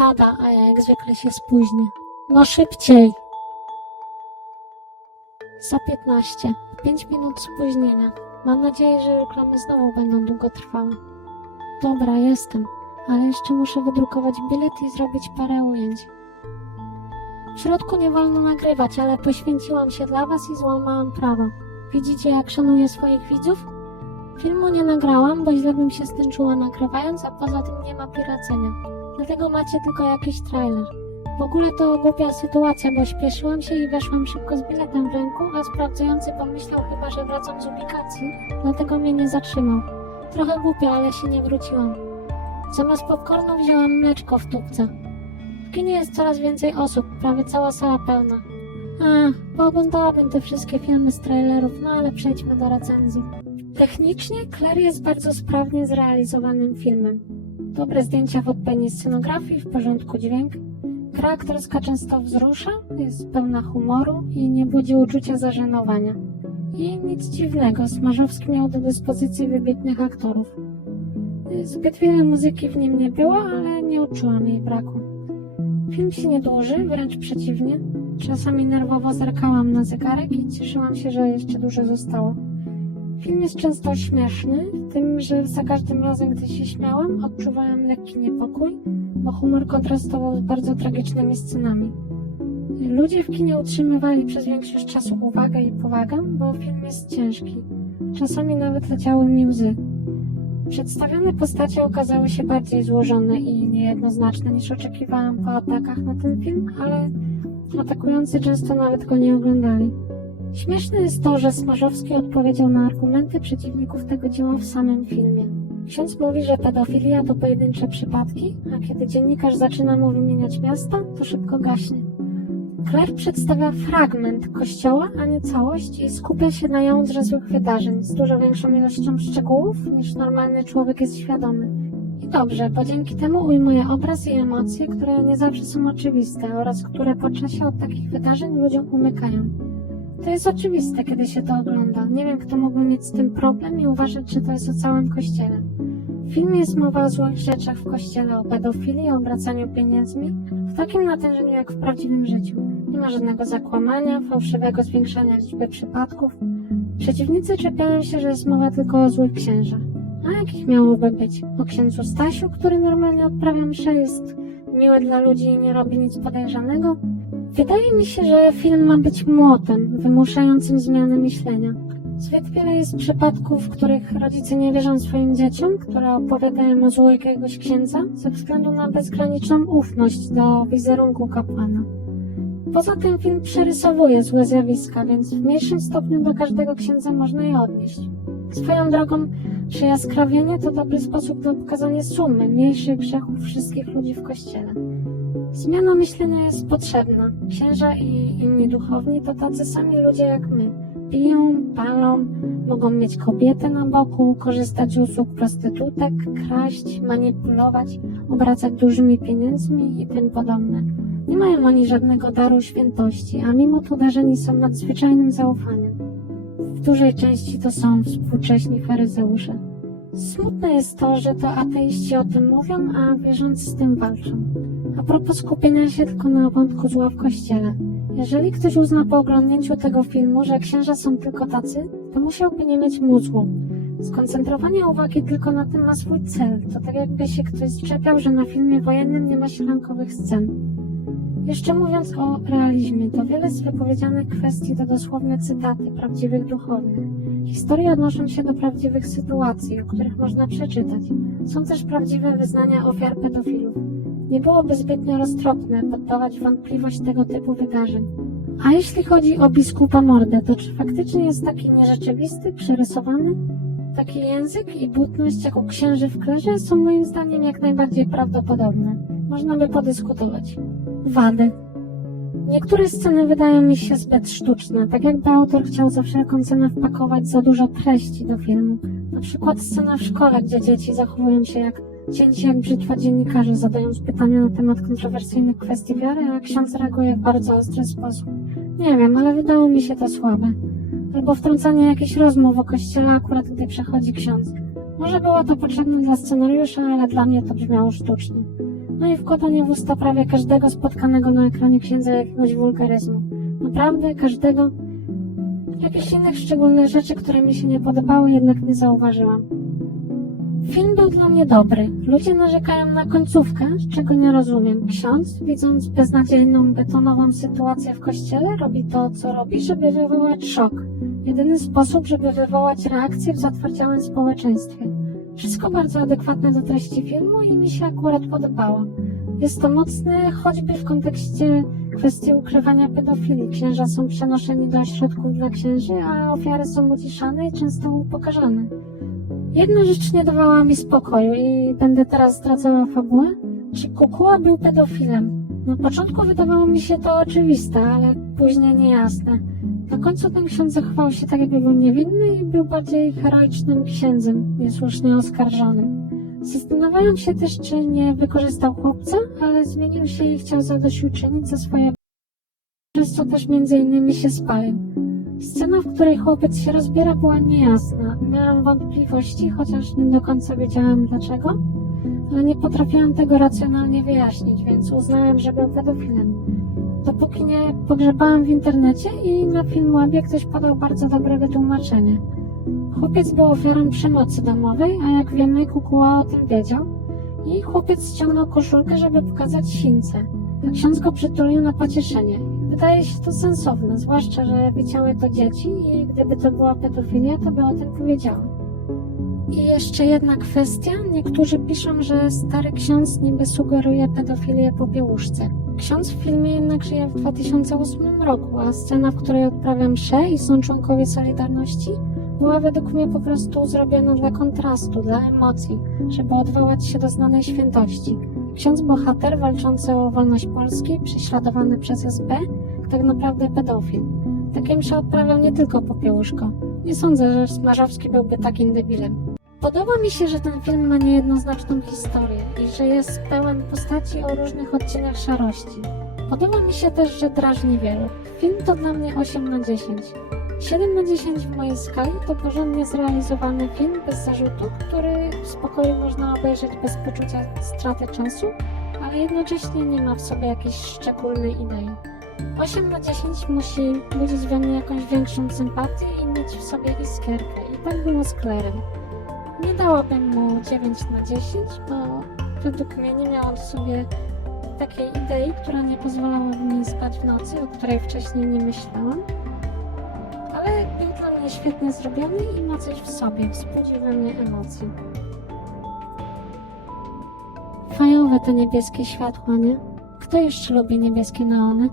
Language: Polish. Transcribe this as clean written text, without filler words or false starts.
pada, a ja jak zwykle się spóźnię. No szybciej! Za 15. 5 minut spóźnienia. Mam nadzieję, że reklamy znowu będą długotrwałe. Dobra, jestem, ale jeszcze muszę wydrukować bilet i zrobić parę ujęć. W środku nie wolno nagrywać, ale poświęciłam się dla was i złamałam prawo. Widzicie, jak szanuję swoich widzów? Filmu nie nagrałam, bo źle bym się z tym czuła nagrywając, a poza tym nie ma piracenia. Dlatego macie tylko jakiś trailer. W ogóle to głupia sytuacja, bo śpieszyłam się i weszłam szybko z biletem w ręku, a sprawdzający pomyślał chyba, że wracam z ubikacji, dlatego mnie nie zatrzymał. Trochę głupio, ale się nie wróciłam. Zamiast popcornu wzięłam mleczko w tubce. W kinie jest coraz więcej osób, prawie cała sala pełna. Pooglądałabym te wszystkie filmy z trailerów, no ale przejdźmy do recenzji. Technicznie Claire jest bardzo sprawnie zrealizowanym filmem. Dobre zdjęcia w odpowiedniej scenografii, w porządku dźwięk. Gra aktorska często wzrusza, jest pełna humoru i nie budzi uczucia zażenowania. I nic dziwnego, Smarzowski miał do dyspozycji wybitnych aktorów. Zbyt wiele muzyki w nim nie było, ale nie odczułam jej braku. Film się nie dłuży, wręcz przeciwnie. Czasami nerwowo zerkałam na zegarek i cieszyłam się, że jeszcze dużo zostało. Film jest często śmieszny, tym, że za każdym razem, gdy się śmiałam, odczuwałam lekki niepokój, bo humor kontrastował z bardzo tragicznymi scenami. Ludzie w kinie utrzymywali przez większość czasu uwagę i powagę, bo film jest ciężki. Czasami nawet leciały mi łzy. Przedstawione postacie okazały się bardziej złożone i niejednoznaczne niż oczekiwałam po atakach na ten film, ale atakujący często nawet go nie oglądali. Śmieszne jest to, że Smarzowski odpowiedział na argumenty przeciwników tego dzieła w samym filmie. Ksiądz mówi, że pedofilia to pojedyncze przypadki, a kiedy dziennikarz zaczyna mu wymieniać miasta, to szybko gaśnie. Claire przedstawia fragment kościoła, a nie całość i skupia się na jądrze złych wydarzeń z dużo większą ilością szczegółów, niż normalny człowiek jest świadomy. I dobrze, bo dzięki temu ujmuje obraz i emocje, które nie zawsze są oczywiste oraz które po czasie od takich wydarzeń ludziom umykają. To jest oczywiste, kiedy się to ogląda. Nie wiem, kto mógłby mieć z tym problem i uważać, że to jest o całym kościele. W filmie jest mowa o złych rzeczach w kościele, o pedofilii, o obracaniu pieniędzmi, w takim natężeniu jak w prawdziwym życiu. Nie ma żadnego zakłamania, fałszywego zwiększania liczby przypadków. Przeciwnicy czepiają się, że jest mowa tylko o złych księżach. A jakich miałoby być? O księdzu Stasiu, który normalnie odprawia mszę, jest miły dla ludzi i nie robi nic podejrzanego? Wydaje mi się, że film ma być młotem, wymuszającym zmianę myślenia. Zbyt wiele jest przypadków, w których rodzice nie wierzą swoim dzieciom, które opowiadają o złu jakiegoś księdza, ze względu na bezgraniczną ufność do wizerunku kapłana. Poza tym film przerysowuje złe zjawiska, więc w mniejszym stopniu do każdego księdza można je odnieść. Swoją drogą, przejaskrawienie to dobry sposób na pokazanie sumy mniejszych grzechów wszystkich ludzi w kościele. Zmiana myślenia jest potrzebna. Księża i inni duchowni to tacy sami ludzie jak my. Piją, palą, mogą mieć kobietę na boku, korzystać z usług prostytutek, kraść, manipulować, obracać dużymi pieniędzmi i tym podobne. Nie mają oni żadnego daru świętości, a mimo to darzeni są nadzwyczajnym zaufaniem. W dużej części to są współcześni faryzeusze. Smutne jest to, że to ateiści o tym mówią, a wierzący z tym walczą. A propos skupienia się tylko na wątku zła w kościele. Jeżeli ktoś uzna po oglądnięciu tego filmu, że księża są tylko tacy, to musiałby nie mieć mózgu. Skoncentrowanie uwagi tylko na tym ma swój cel. To tak jakby się ktoś zczepiał, że na filmie wojennym nie ma sielankowych scen. Jeszcze mówiąc o realizmie, to wiele z wypowiedzianych kwestii to dosłowne cytaty prawdziwych duchownych. Historie odnoszą się do prawdziwych sytuacji, o których można przeczytać. Są też prawdziwe wyznania ofiar pedofilów. Nie byłoby zbytnio roztropne poddawać wątpliwość tego typu wydarzeń. A jeśli chodzi o biskupa Mordę, to czy faktycznie jest taki nierzeczywisty, przerysowany? Taki język i butność jak u księży w Klerze są moim zdaniem jak najbardziej prawdopodobne. Można by podyskutować. Wady. Niektóre sceny wydają mi się zbyt sztuczne, tak jakby autor chciał za wszelką cenę wpakować za dużo treści do filmu. Na przykład scena w szkole, gdzie dzieci zachowują się jak cięci jak brzytwa dziennikarze, zadając pytania na temat kontrowersyjnych kwestii wiary, a ksiądz reaguje w bardzo ostry sposób. Nie wiem, ale wydało mi się to słabe. Albo wtrącanie jakichś rozmów o kościele akurat gdy przechodzi ksiądz. Może było to potrzebne dla scenariusza, ale dla mnie to brzmiało sztucznie. no i wkładanie w usta prawie każdego spotkanego na ekranie księdza jakiegoś wulgaryzmu. Naprawdę każdego. Jakichś innych szczególnych rzeczy, które mi się nie podobały, jednak nie zauważyłam. Film był dla mnie dobry. Ludzie narzekają na końcówkę, czego nie rozumiem. Ksiądz, widząc beznadziejną, betonową sytuację w kościele, robi to, co robi, żeby wywołać szok. Jedyny sposób, żeby wywołać reakcję w zatwardziałym społeczeństwie. Wszystko bardzo adekwatne do treści filmu i mi się akurat podobało. Jest to mocne, choćby w kontekście kwestii ukrywania pedofilii. Księża są przenoszeni do ośrodków dla księży, a ofiary są uciszane i często upokarzane. Jedna rzecz nie dawała mi spokoju i będę teraz zdradzała fabułę. Czy Kukuła był pedofilem? Na początku wydawało mi się to oczywiste, ale później niejasne. Na końcu ten ksiądz zachował się tak, jakby był niewinny i był bardziej heroicznym księdzem, niesłusznie oskarżonym. Zastanawiałam się też, czy nie wykorzystał chłopca, ale zmienił się i chciał zadośćuczynić za swoje, przez co też między innymi się spalił. Scena, w której chłopiec się rozbiera, była niejasna. Miałam wątpliwości, chociaż nie do końca wiedziałam dlaczego, ale nie potrafiłam tego racjonalnie wyjaśnić, więc uznałem, że był pedofilem. Dopóki nie pogrzebałam w internecie i na Filmwebie ktoś podał bardzo dobre wytłumaczenie. Chłopiec był ofiarą przemocy domowej, a jak wiemy, Kukuła o tym wiedział i chłopiec ściągnął koszulkę, żeby pokazać sińce, a ksiądz go przytulił na pocieszenie. Wydaje się to sensowne, zwłaszcza, że widziały to dzieci i gdyby to była pedofilia, to by o tym powiedziały. I jeszcze jedna kwestia. Niektórzy piszą, że stary ksiądz niby sugeruje pedofilię po piełuszce. Ksiądz w filmie jednak żyje w 2008 roku, a scena, w której odprawia mszę i są członkowie Solidarności, była według mnie po prostu zrobiona dla kontrastu, dla emocji, żeby odwołać się do znanej świętości. Ksiądz bohater walczący o wolność Polski, prześladowany przez SB, tak naprawdę pedofil. Takie msze odprawiał nie tylko Popiełuszko. Nie sądzę, że Smarzowski byłby takim debilem. Podoba mi się, że ten film ma niejednoznaczną historię i że jest pełen postaci o różnych odcieniach szarości. Podoba mi się też, że drażni wielu. Film to dla mnie 8/10. 7/10 w mojej skali to porządnie zrealizowany film bez zarzutu, który w spokoju można obejrzeć bez poczucia straty czasu, ale jednocześnie nie ma w sobie jakiejś szczególnej idei. 8/10 musi budzić we mnie jakąś większą sympatię i mieć w sobie iskierkę. I tak było z Claire'em. Nie dałabym mu 9/10, bo według mnie nie miał on w sobie takiej idei, która nie pozwalałaby mi spać w nocy, o której wcześniej nie myślałam. Ale był dla mnie świetnie zrobiony i ma coś w sobie, wzbudził we mnie emocje. Fajowe te niebieskie światła, nie? Kto jeszcze lubi niebieskie neony?